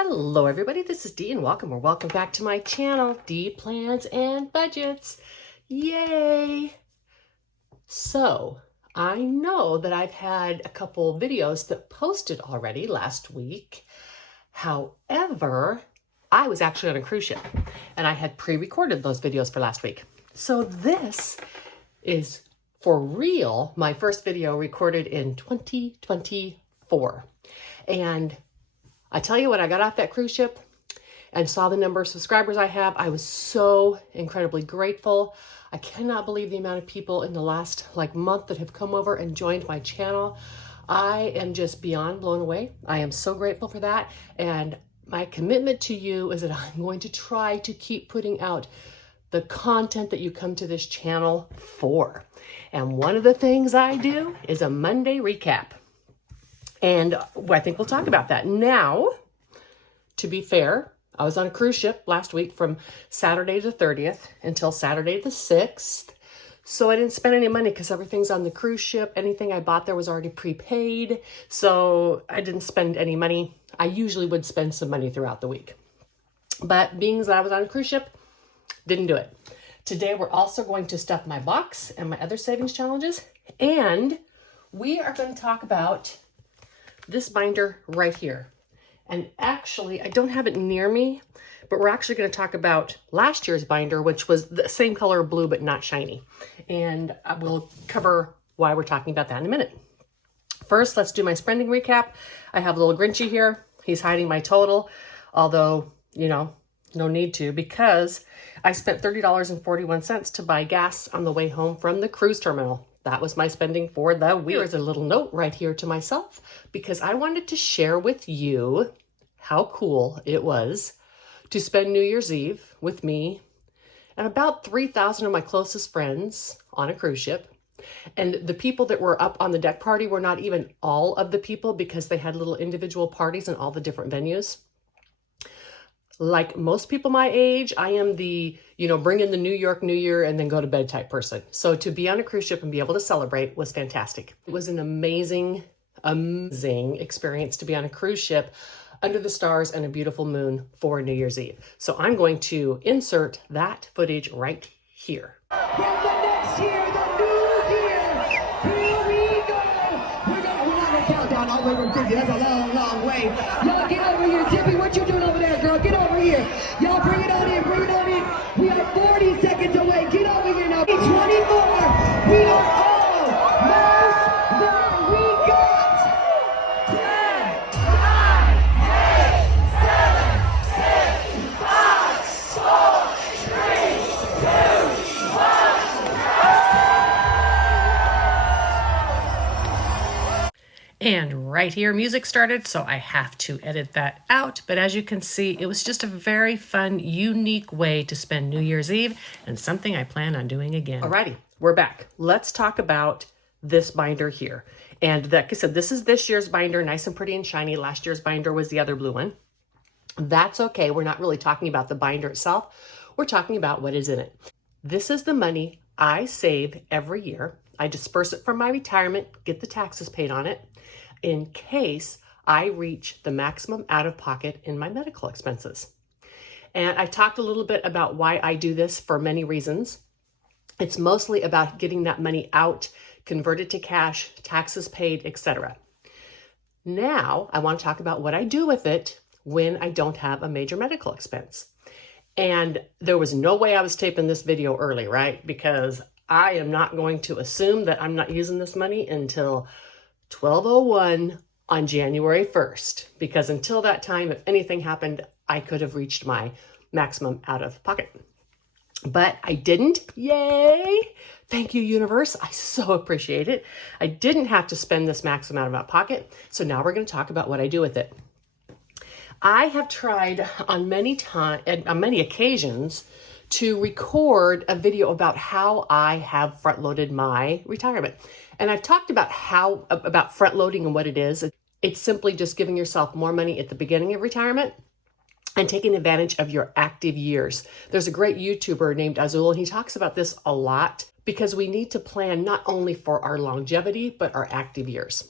Hello everybody, this is Dee and welcome back to my channel, Dee Plans and Budgets. Yay! So, I know that I've had a couple videos that posted already last week. However, I was actually on a cruise ship and I had pre-recorded those videos for last week. So this is for real my first video recorded in 2024. And I tell you what, I got off that cruise ship and saw the number of subscribers I have. I was so incredibly grateful. I cannot believe the amount of people in the last month that have come over and joined my channel. I am just beyond blown away. I am so grateful for that. And my commitment to you is that I'm going to try to keep putting out the content that you come to this channel for. And one of the things I do is a Monday recap. And I think we'll talk about that. Now, to be fair, I was on a cruise ship last week from Saturday the 30th until Saturday the 6th. So I didn't spend any money because everything's on the cruise ship. Anything I bought there was already prepaid. So I didn't spend any money. I usually would spend some money throughout the week. But being that I was on a cruise ship, didn't do it. Today, we're also going to stuff my box and my other savings challenges. And we are going to talk about this binder right here. And actually, I don't have it near me, but we're actually going to talk about last year's binder, which was the same color blue, but not shiny. And I will cover why we're talking about that in a minute. First, let's do my spending recap. I have a little Grinchy here. He's hiding my total, although, no need to, because I spent $30.41 to buy gas on the way home from the cruise terminal. That was my spending for the week. There's a little note right here to myself because I wanted to share with you how cool it was to spend New Year's Eve with me and about 3,000 of my closest friends on a cruise ship. And the people that were up on the deck party were not even all of the people because they had little individual parties in all the different venues. Like most people my age, I am the, bring in the New York New Year and then go to bed type person. So to be on a cruise ship and be able to celebrate was fantastic. It was an amazing experience to be on a cruise ship under the stars and a beautiful moon for New Year's Eve. So I'm going to insert that footage right here. From the next year, the new year, here we go. We're not gonna count down all the way from 50. That's a long, long way. Y'all get over here. Tippy, what you doing over there, girl? Get over here. Y'all bring it on in, bring it on in. We are 40 seconds away. Get over here now. 24. We are almost there. We got 10, 9, 8, 7, 6, 5, 4, 3, 2, 1. And right here, music started, so I have to edit that out. But as you can see, it was just a very fun, unique way to spend New Year's Eve and something I plan on doing again. Alrighty, we're back. Let's talk about this binder here. And like I said, this is this year's binder, nice and pretty and shiny. Last year's binder was the other blue one. That's okay. We're not really talking about the binder itself. We're talking about what is in it. This is the money I save every year. I disperse it from my retirement, get the taxes paid on it, in case I reach the maximum out of pocket in my medical expenses. And I talked a little bit about why I do this for many reasons. It's mostly about getting that money out, converted to cash, taxes paid, etc. Now, I want to talk about what I do with it when I don't have a major medical expense. And there was no way I was taping this video early, right? Because I am not going to assume that I'm not using this money until 12:01 on January 1st, because until that time, if anything happened, I could have reached my maximum out of pocket. But I didn't. Yay! Thank you, universe. I so appreciate it. I didn't have to spend this maximum out of my pocket. So now we're going to talk about what I do with it. I have tried on many occasions to record a video about how I have front-loaded my retirement. And I've talked about front-loading and what it is. It's simply just giving yourself more money at the beginning of retirement and taking advantage of your active years. There's a great YouTuber named Azul, and he talks about this a lot because we need to plan not only for our longevity, but our active years.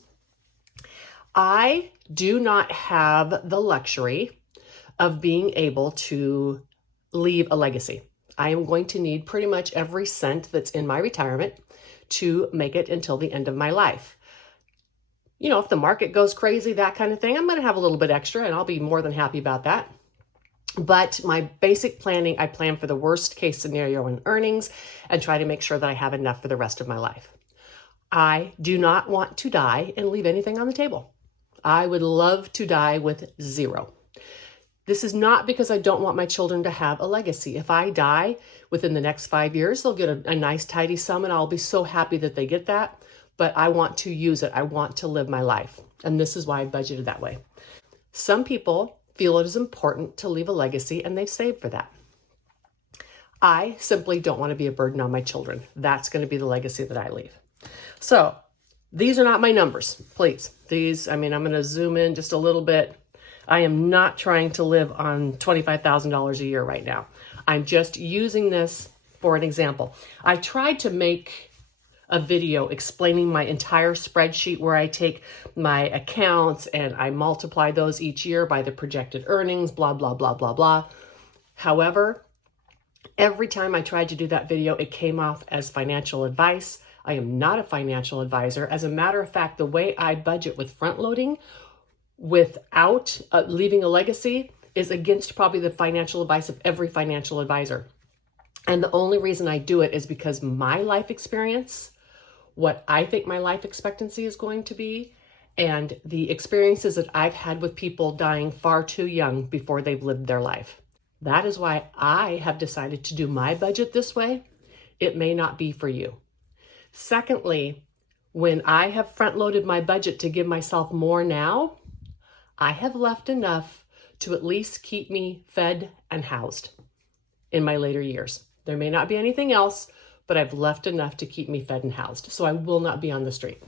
I do not have the luxury of being able to leave a legacy. I am going to need pretty much every cent that's in my retirement to make it until the end of my life. You know, if the market goes crazy, that kind of thing, I'm going to have a little bit extra and I'll be more than happy about that. But my basic planning, I plan for the worst case scenario in earnings and try to make sure that I have enough for the rest of my life. I do not want to die and leave anything on the table. I would love to die with zero. This is not because I don't want my children to have a legacy. If I die within the next 5 years, they'll get a nice tidy sum and I'll be so happy that they get that. But I want to use it. I want to live my life. And this is why I budgeted that way. Some people feel it is important to leave a legacy and they've saved for that. I simply don't want to be a burden on my children. That's going to be the legacy that I leave. So these are not my numbers, please. I'm going to zoom in just a little bit. I am not trying to live on $25,000 a year right now. I'm just using this for an example. I tried to make a video explaining my entire spreadsheet where I take my accounts and I multiply those each year by the projected earnings, blah, blah, blah, blah, blah. However, every time I tried to do that video, it came off as financial advice. I am not a financial advisor. As a matter of fact, the way I budget with front loading without leaving a legacy is against probably the financial advice of every financial advisor. And the only reason I do it is because my life experience, what I think my life expectancy is going to be, and the experiences that I've had with people dying far too young before they've lived their life. That is why I have decided to do my budget this way. It may not be for you. Secondly, when I have front-loaded my budget to give myself more now, I have left enough to at least keep me fed and housed in my later years. There may not be anything else, but I've left enough to keep me fed and housed, so I will not be on the street.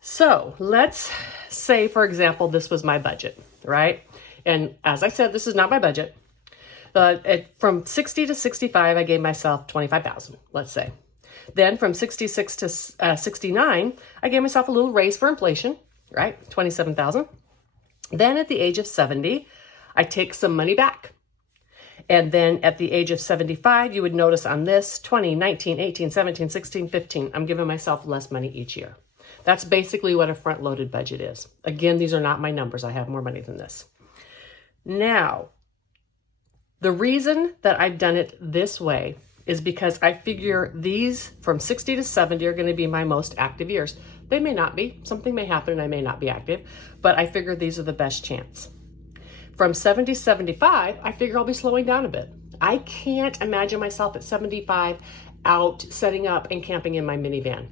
So let's say, for example, this was my budget, right? And as I said, this is not my budget. From 60 to 65, I gave myself $25,000, let's say. Then from 66 to 69, I gave myself a little raise for inflation, right? $27,000. Then at the age of 70, I take some money back. And then at the age of 75, you would notice on this 20, 19, 18, 17, 16, 15, I'm giving myself less money each year. That's basically what a front-loaded budget is. Again, these are not my numbers. I have more money than this. Now, the reason that I've done it this way is because I figure these from 60 to 70 are going to be my most active years. They may not be. Something may happen and I may not be active, but I figure these are the best chance. From 70 to 75, I figure I'll be slowing down a bit. I can't imagine myself at 75 out setting up and camping in my minivan.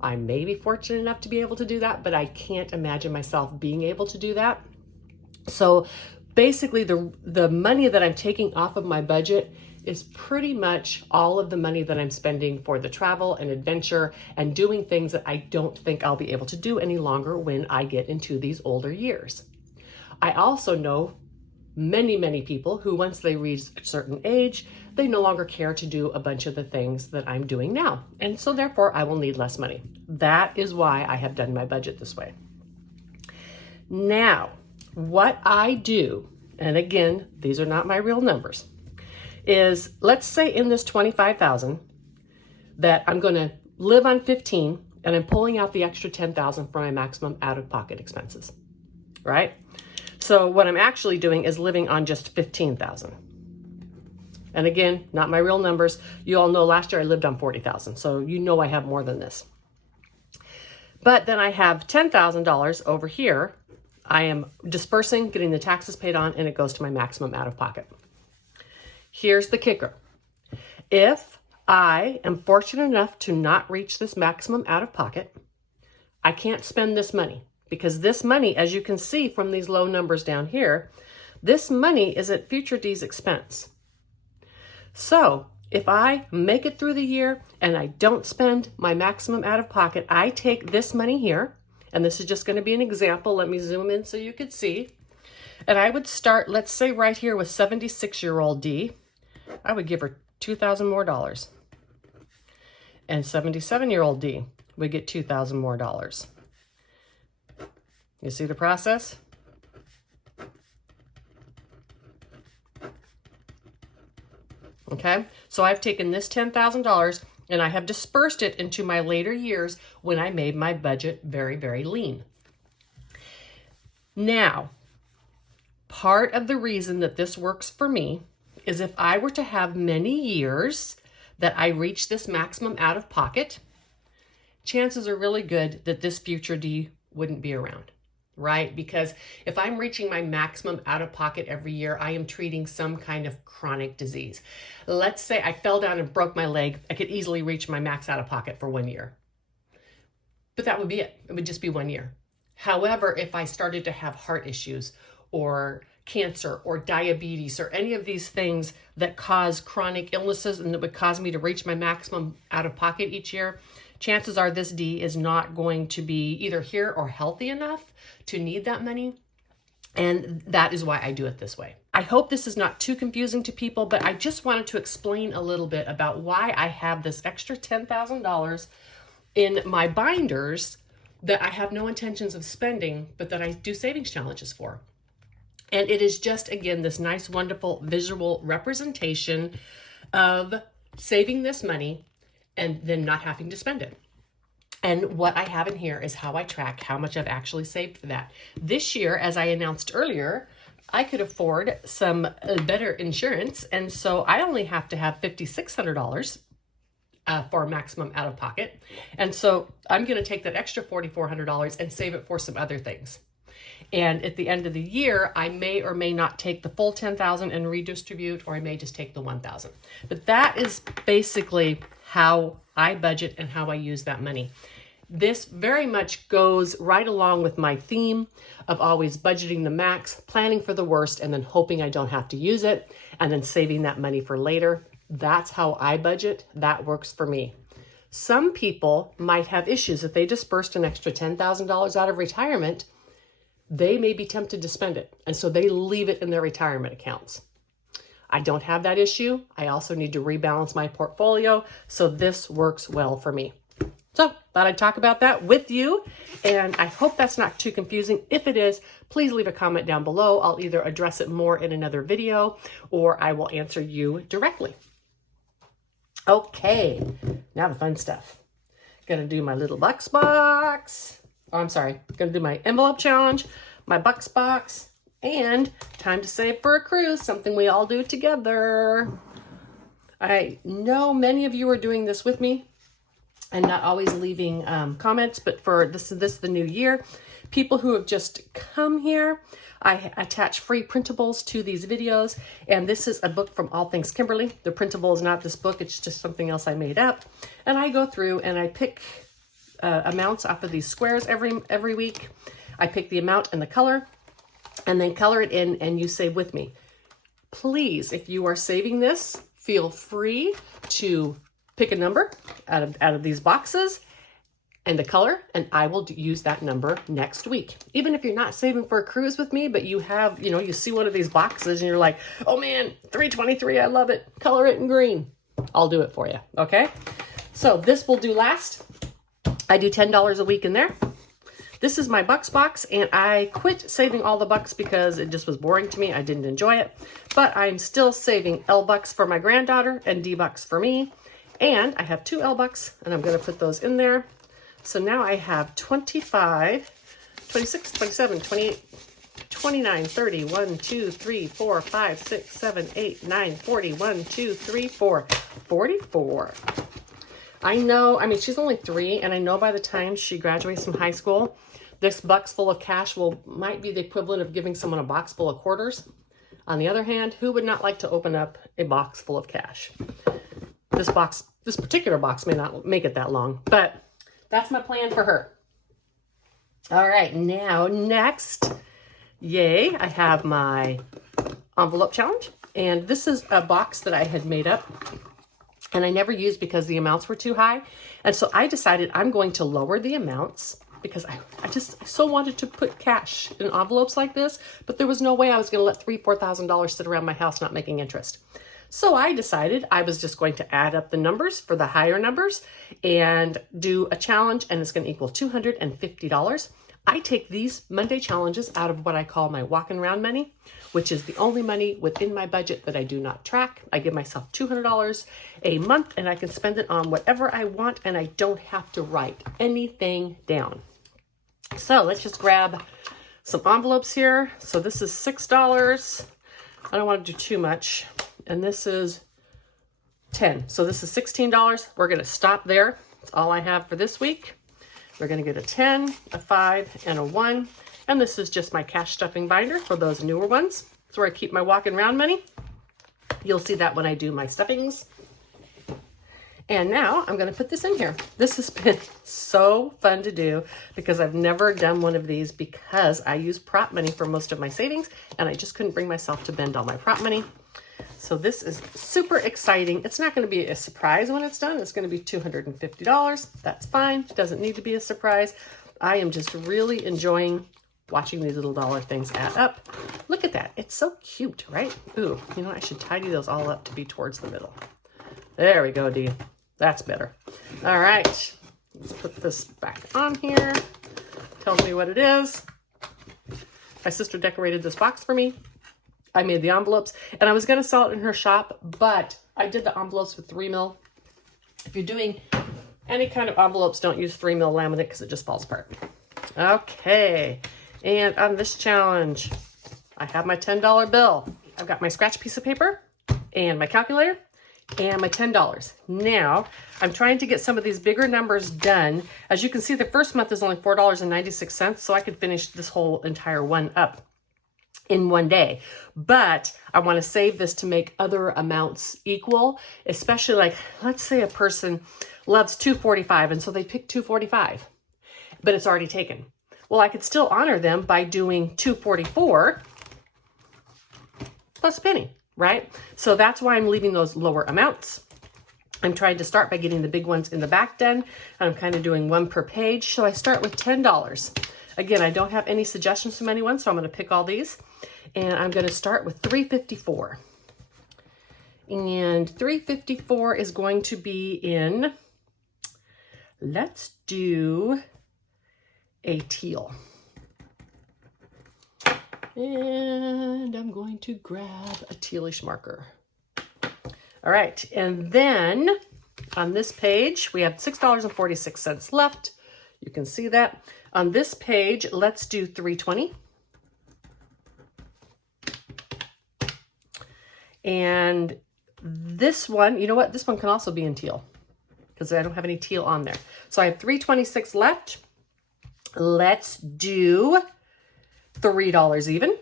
I may be fortunate enough to be able to do that, but I can't imagine myself being able to do that. So basically the money that I'm taking off of my budget is pretty much all of the money that I'm spending for the travel and adventure and doing things that I don't think I'll be able to do any longer when I get into these older years. I also know many, many people who once they reach a certain age, they no longer care to do a bunch of the things that I'm doing now. And so therefore I will need less money. That is why I have done my budget this way. Now, what I do, and again, these are not my real numbers, is let's say in this 25,000 that I'm going to live on 15 and I'm pulling out the extra 10,000 for my maximum out-of-pocket expenses, right? So what I'm actually doing is living on just 15,000. And again, not my real numbers. You all know last year I lived on 40,000, so you know I have more than this. But then I have $10,000 over here. I am dispersing, getting the taxes paid on, and it goes to my maximum out-of-pocket. Here's the kicker. If I am fortunate enough to not reach this maximum out-of-pocket, I can't spend this money because this money, as you can see from these low numbers down here, this money is at future D's expense. So if I make it through the year and I don't spend my maximum out-of-pocket, I take this money here, and this is just going to be an example. Let me zoom in so you could see. And I would start, let's say right here with 76-year-old D. I would give her $2,000 more dollars. And 77-year-old D would get $2,000 more dollars. You see the process? Okay, so I've taken this $10,000 and I have dispersed it into my later years when I made my budget very, very lean. Now, part of the reason that this works for me is if I were to have many years that I reach this maximum out of pocket, chances are really good that this future D wouldn't be around, right? Because if I'm reaching my maximum out of pocket every year, I am treating some kind of chronic disease. Let's say I fell down and broke my leg. I could easily reach my max out of pocket for 1 year. But that would be it. It would just be 1 year. However, if I started to have heart issues or cancer or diabetes or any of these things that cause chronic illnesses and that would cause me to reach my maximum out of pocket each year, chances are this D is not going to be either here or healthy enough to need that money. And that is why I do it this way. I hope this is not too confusing to people, but I just wanted to explain a little bit about why I have this extra $10,000 in my binders that I have no intentions of spending, but that I do savings challenges for. And it is just, again, this nice, wonderful visual representation of saving this money and then not having to spend it. And what I have in here is how I track how much I've actually saved for that. This year, as I announced earlier, I could afford some better insurance. And so I only have to have $5,600 for maximum out of pocket. And so I'm going to take that extra $4,400 and save it for some other things. And at the end of the year, I may or may not take the full $10,000 and redistribute, or I may just take the $1,000. But that is basically how I budget and how I use that money. This very much goes right along with my theme of always budgeting the max, planning for the worst, and then hoping I don't have to use it, and then saving that money for later. That's how I budget. That works for me. Some people might have issues. If they dispersed an extra $10,000 out of retirement, they may be tempted to spend it. And so they leave it in their retirement accounts. I don't have that issue. I also need to rebalance my portfolio. So this works well for me. So thought I'd talk about that with you. And I hope that's not too confusing. If it is, please leave a comment down below. I'll either address it more in another video or I will answer you directly. Okay, now the fun stuff. Gonna do my little bucks box. Oh, I'm sorry. Gonna do my envelope challenge, my bucks box, and time to save for a cruise, something we all do together. I know many of you are doing this with me and not always leaving comments, but for this the new year. People who have just come here, I attach free printables to these videos, and this is a book from All Things Kimberly. The printable is not this book, it's just something else I made up. And I go through and I pick amounts off of these squares every week. I pick the amount and the color, and then color it in, and you save with me. Please, if you are saving this, feel free to pick a number out of these boxes and the color, and I will use that number next week. Even if you're not saving for a cruise with me, but you have, you see one of these boxes and you're like, oh man, 323, I love it. Color it in green. I'll do it for you, okay? So this will do last. I do $10 a week in there. This is my bucks box, and I quit saving all the bucks because it just was boring to me. I didn't enjoy it, but I'm still saving L bucks for my granddaughter and D bucks for me. And I have 2 L bucks, and I'm going to put those in there. So now I have 25, 26, 27, 28, 29, 30, 1, 2, 3, 4, 5, 6, 7, 8, 9, 40, 1, 2, 3, 4, 44. I know, she's only 3, and I know by the time she graduates from high school, this box full of cash might be the equivalent of giving someone a box full of quarters. On the other hand, who would not like to open up a box full of cash? This particular box may not make it that long, but that's my plan for her. All right, now next, yay, I have my envelope challenge, and this is a box that I had made up and I never used because the amounts were too high. And so I decided I'm going to lower the amounts because I so wanted to put cash in envelopes like this, but there was no way I was going to let $3,000-$4,000 sit around my house not making interest. So I decided I was just going to add up the numbers for the higher numbers and do a challenge, and it's going to equal $250. I take these Monday challenges out of what I call my walking around money, which is the only money within my budget that I do not track. I give myself $200 a month and I can spend it on whatever I want and I don't have to write anything down. So let's just grab some envelopes here. So this is $6. I don't want to do too much. And this is 10. So this is $16. We're going to stop there. That's all I have for this week. We're going to get a 10, a 5, and a 1. And this is just my cash stuffing binder for those newer ones. It's where I keep my walking around money. You'll see that when I do my stuffings. And now I'm going to put this in here. This has been so fun to do because I've never done one of these because I use prop money for most of my savings and I just couldn't bring myself to bend all my prop money. So this is super exciting. It's not going to be a surprise when it's done. It's going to be $250. That's fine. It doesn't need to be a surprise. I am just really enjoying watching these little dollar things add up. Look at that. It's so cute, right? Ooh, you know, I should tidy those all up to be towards the middle. There we go, Dee. That's better. All right. Let's put this back on here. Tells me what it is. My sister decorated this box for me. I made the envelopes and I was going to sell it in her shop, but I did the envelopes with 3mm. If you're doing any kind of envelopes, don't use 3mm laminate because it just falls apart. Okay. And on this challenge, I have my $10 bill. I've got my scratch piece of paper and my calculator and my $10. Now, I'm trying to get some of these bigger numbers done. As you can see, the first month is only $4.96, so I could finish this whole entire one up in one day. But I want to save this to make other amounts equal, especially like, let's say a person loves $2.45 and so they pick $2.45, but it's already taken. Well, I could still honor them by doing $2.44 plus a penny, right? So that's why I'm leaving those lower amounts. I'm trying to start by getting the big ones in the back done. I'm kind of doing one per page. So I start with $10. Again, I don't have any suggestions from anyone, so I'm going to pick all these. And I'm going to start with $3.54. And $3.54 is going to be in, let's do a teal. And I'm going to grab a tealish marker. All right, and then on this page, we have $6.46 left. You can see that. On this page, let's do $3.20. And this one, you know what? This one can also be in teal because I don't have any teal on there. So I have $3.26 left. Let's do $3 even.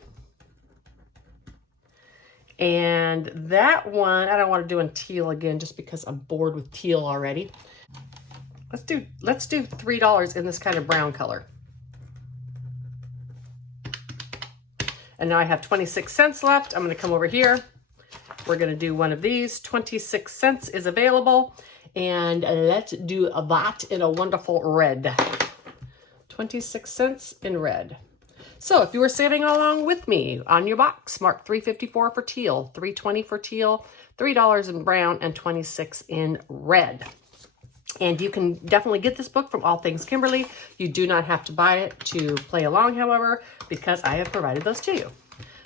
And that one, I don't want to do in teal again just because I'm bored with teal already. Let's do $3 in this kind of brown color. And now I have 26 cents left. I'm going to come over here. We're going to do one of these. 26 cents is available. And let's do that in a wonderful red. 26 cents in red. So if you were saving along with me, on your box, mark $3.54 for teal, $3.20 for teal, $3 in brown, and 26 in red. And you can definitely get this book from All Things Kimberly. You do not have to buy it to play along, however, because I have provided those to you.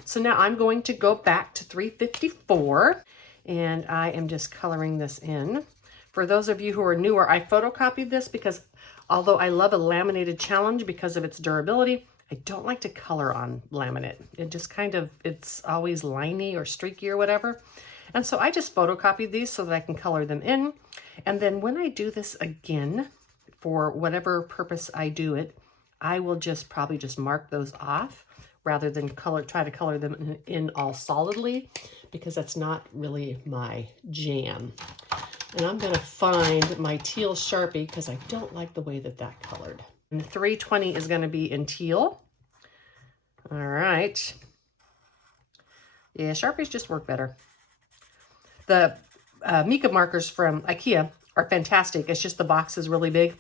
So now I'm going to go back to $3.54, and I am just coloring this in. For those of you who are newer, I photocopied this because although I love a laminated challenge because of its durability, I don't like to color on laminate. It just kind of, it's always liney or streaky or whatever. And so I just photocopied these so that I can color them in. And then when I do this again, for whatever purpose I do it, I will just probably just mark those off rather than try to color them in all solidly, because that's not really my jam. And I'm gonna find my teal Sharpie because I don't like the way that that colored. And $3.20 is gonna be in teal. All right. Yeah, Sharpies just work better. The Mica markers from IKEA are fantastic. It's just the box is really big,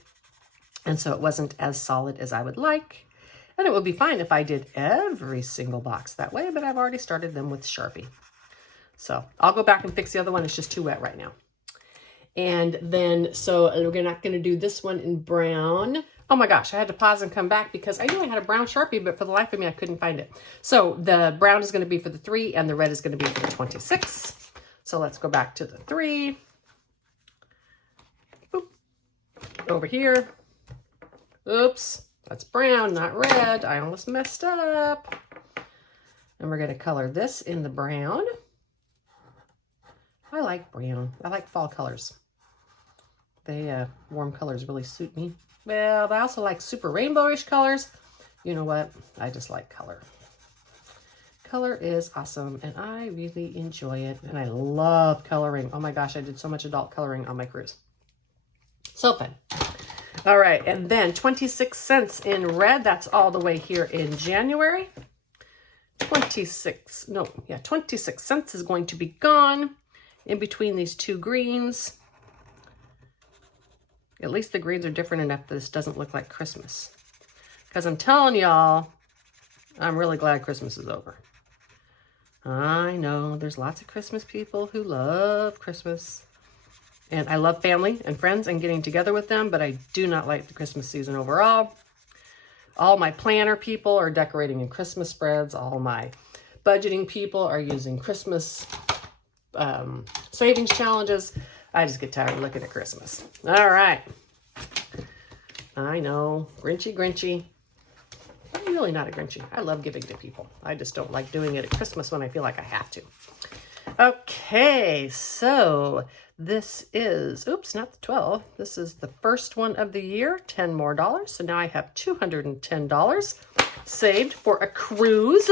and so it wasn't as solid as I would like. And it would be fine if I did every single box that way, but I've already started them with Sharpie. So I'll go back and fix the other one. It's just too wet right now. And then, so we're not going to do this one in brown. Oh my gosh, I had to pause and come back because I knew I had a brown Sharpie, but for the life of me, I couldn't find it. So the brown is going to be for the 3 and the red is going to be for the 26. So let's go back to the 3. Boop. Over here. Oops, that's brown, not red. I almost messed up. And we're going to color this in the brown. I like brown. I like fall colors. They warm colors really suit me. Well, I also like super rainbowish colors. You know what? I just like color. Color is awesome, and I really enjoy it, and I love coloring. Oh my gosh, I did so much adult coloring on my cruise. So fun. All right, and then 26 cents in red. That's all the way here in January. 26 cents is going to be gone in between these two greens. At least the greens are different enough that this doesn't look like Christmas. Because I'm telling y'all, I'm really glad Christmas is over. I know there's lots of Christmas people who love Christmas. And I love family and friends and getting together with them, but I do not like the Christmas season overall. All my planner people are decorating in Christmas spreads. All my budgeting people are using Christmas savings challenges. I just get tired of looking at Christmas. All right. I know, Grinchy, Grinchy. I'm really not a Grinchy. I love giving to people. I just don't like doing it at Christmas when I feel like I have to. Okay, so this is, oops, not the 12. This is the first one of the year, $10 more. So now I have $210 saved for a cruise.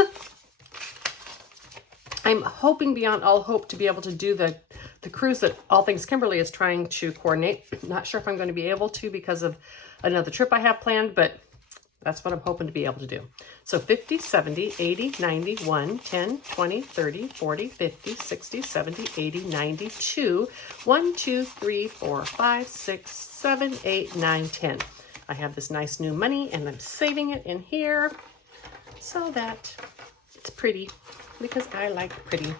I'm hoping beyond all hope to be able to do the cruise that All Things Kimberly is trying to coordinate. Not sure if I'm going to be able to because of another trip I have planned, but that's what I'm hoping to be able to do. So 50, 70, 80, 90, 1, 10, 20, 30, 40, 50, 60, 70, 80, 92, 1, 2, 3, 4, 5, 6, 7, 8, 9, 10. I have this nice new money and I'm saving it in here so that it's pretty because I like pretty.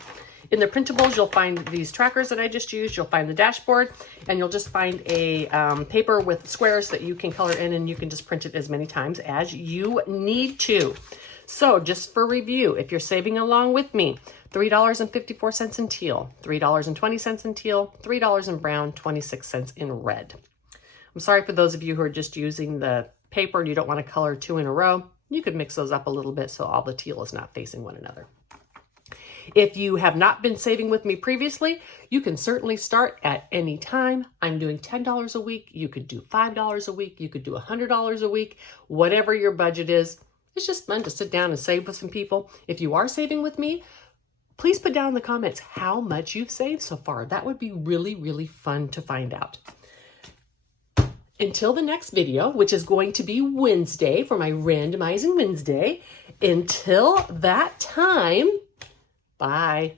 In the printables, you'll find these trackers that I just used. You'll find the dashboard, and you'll just find a paper with squares that you can color in, and you can just print it as many times as you need to. So just for review, if you're saving along with me, $3.54 in teal, $3.20 in teal, $3 in brown, 26 cents in red. I'm sorry for those of you who are just using the paper and you don't want to color 2 in a row. You could mix those up a little bit so all the teal is not facing one another. If you have not been saving with me previously, you can certainly start at any time. I'm doing $10 a week. You could do $5 a week. You could do $100 a week, whatever your budget is. It's just fun to sit down and save with some people. If you are saving with me, please put down in the comments how much you've saved so far. That would be really, really fun to find out. Until the next video, which is going to be Wednesday for my Randomizing Wednesday, until that time, bye.